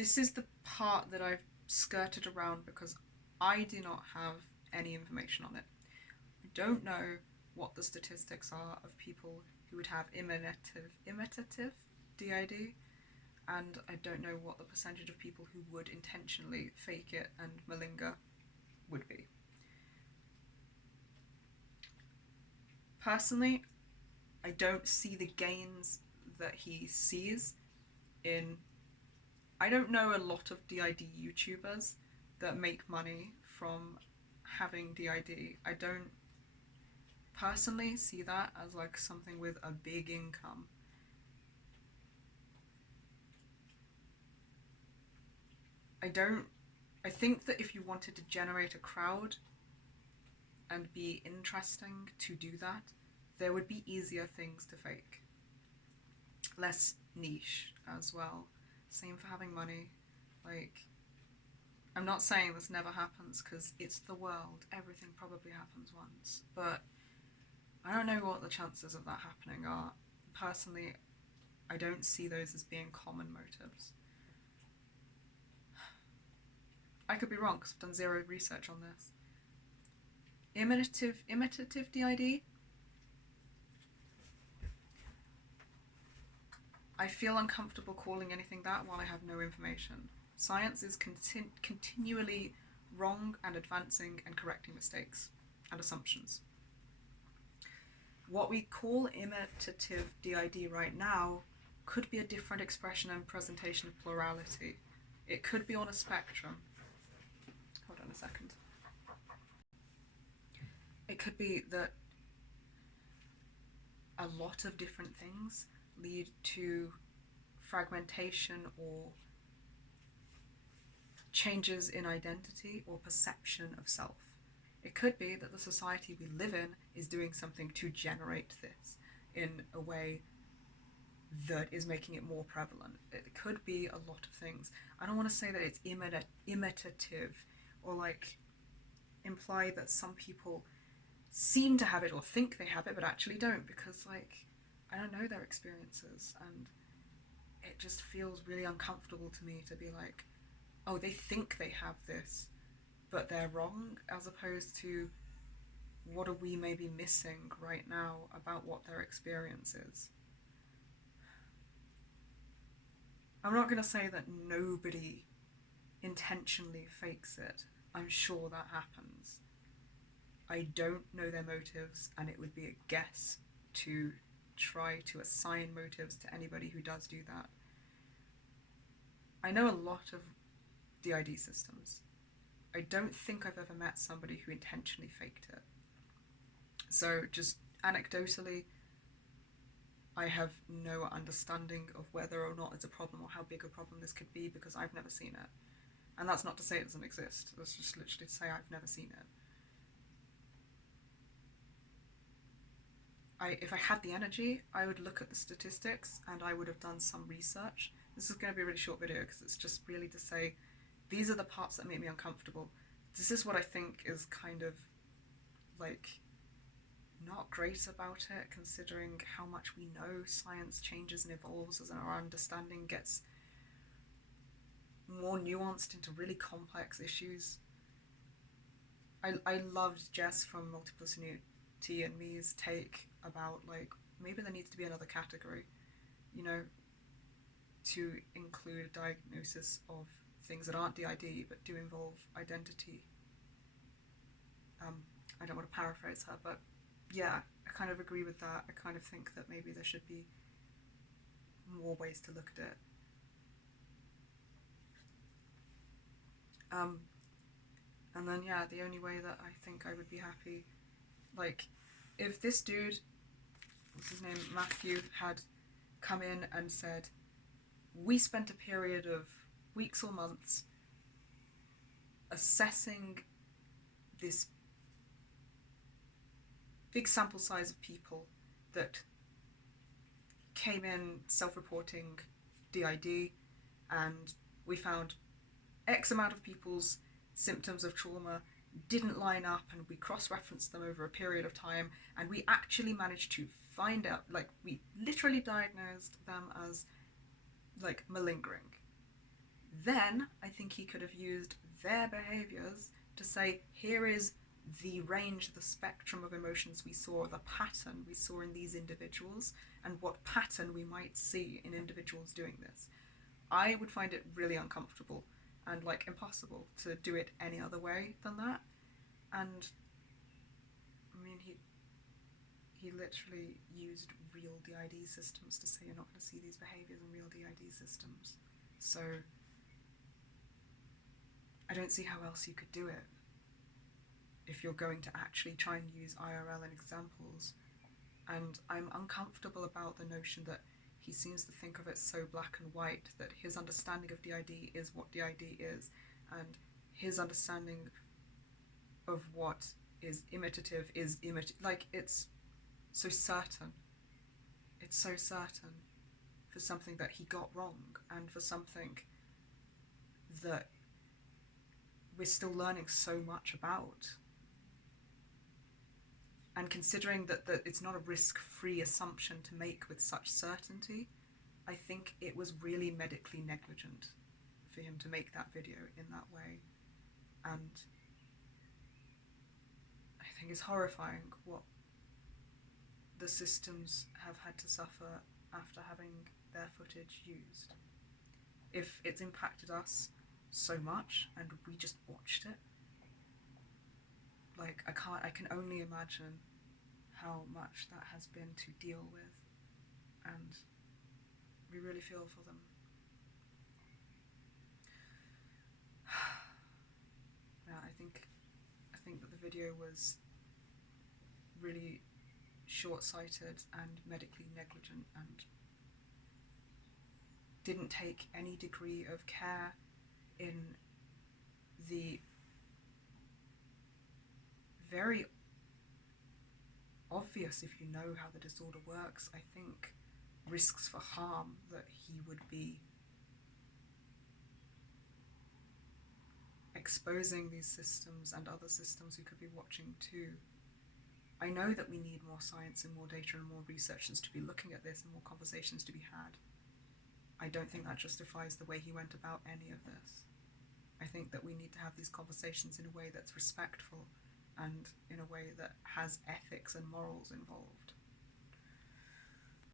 this is the part that I've skirted around because I do not have any information on it. I don't know what the statistics are of people who would have imitative DID, and I don't know what the percentage of people who would intentionally fake it and malinger would be. Personally, I don't see the gains that he sees in. I don't know a lot of DID YouTubers that make money from having DID. I don't personally see that as like something with a big income. I think that if you wanted to generate a crowd and be interesting to do that, there would be easier things to fake. Less niche as well. Same for having money. Like, I'm not saying this never happens because it's the world. Everything probably happens once. But I don't know what the chances of that happening are. Personally, I don't see those as being common motives. I could be wrong because I've done zero research on this. Imitative DID? I feel uncomfortable calling anything that while I have no information. Science is continually wrong and advancing and correcting mistakes and assumptions. What we call imitative DID right now could be a different expression and presentation of plurality. It could be on a spectrum. Hold on a second. It could be that a lot of different things lead to fragmentation or changes in identity or perception of self. It could be that the society we live in is doing something to generate this in a way that is making it more prevalent. It could be a lot of things. I don't want to say that it's imitative or like imply that some people seem to have it or think they have it but actually don't, because like I don't know their experiences, and it just feels really uncomfortable to me to be like, oh, they think they have this but they're wrong, as opposed to what are we maybe missing right now about what their experience is. I'm not going to say that nobody intentionally fakes it. I'm sure that happens. I don't know their motives, and it would be a guess to try to assign motives to anybody who does do that. I know a lot of DID systems. I don't think I've ever met somebody who intentionally faked it. So just anecdotally, I have no understanding of whether or not it's a problem or how big a problem this could be, because I've never seen it. And that's not to say it doesn't exist. That's just literally to say I've never seen it. If I had the energy, I would look at the statistics and I would have done some research. This is going to be a really short video because it's just really to say, these are the parts that make me uncomfortable. This is what I think is kind of like not great about it, considering how much we know science changes and evolves as our understanding gets more nuanced into really complex issues. I loved Jess from Multiplicity and me's take about like maybe there needs to be another category, you know, to include a diagnosis of things that aren't DID but do involve identity. I don't want to paraphrase her, but yeah, I kind of agree with that. I kind of think that maybe there should be more ways to look at it. And then yeah, the only way that I think I would be happy, like if this dude, what's his name, Mathew, had come in and said, we spent a period of weeks or months assessing this big sample size of people that came in self-reporting DID, and we found X amount of people's symptoms of trauma didn't line up, and we cross-referenced them over a period of time, and we actually managed to find out, like we literally diagnosed them as like malingering. Then I think he could have used their behaviours to say, here is the range, the spectrum of emotions we saw, the pattern we saw in these individuals, and what pattern we might see in individuals doing this. I would find it really uncomfortable and like impossible to do it any other way than that. And I mean, he literally used real DID systems to say you're not going to see these behaviours in real DID systems. So I don't see how else you could do it if you're going to actually try and use IRL and examples. And I'm uncomfortable about the notion that he seems to think of it so black and white, that his understanding of DID is what DID is, and his understanding of what is imitative is like, it's so certain. It's so certain for something that he got wrong, and for something that we're still learning so much about. And considering that it's not a risk-free assumption to make with such certainty, I think it was really medically negligent for him to make that video in that way. And I think it's horrifying what the systems have had to suffer after having their footage used. If it's impacted us so much and we just watched it, like, I can only imagine how much that has been to deal with, and we really feel for them. Yeah, I think that the video was really short-sighted and medically negligent, and didn't take any degree of care in the very obvious, if you know how the disorder works, I think, risks for harm that he would be exposing these systems and other systems we could be watching too. I know that we need more science and more data and more researchers to be looking at this and more conversations to be had. I don't think that justifies the way he went about any of this. I think that we need to have these conversations in a way that's respectful and in a way that has ethics and morals involved.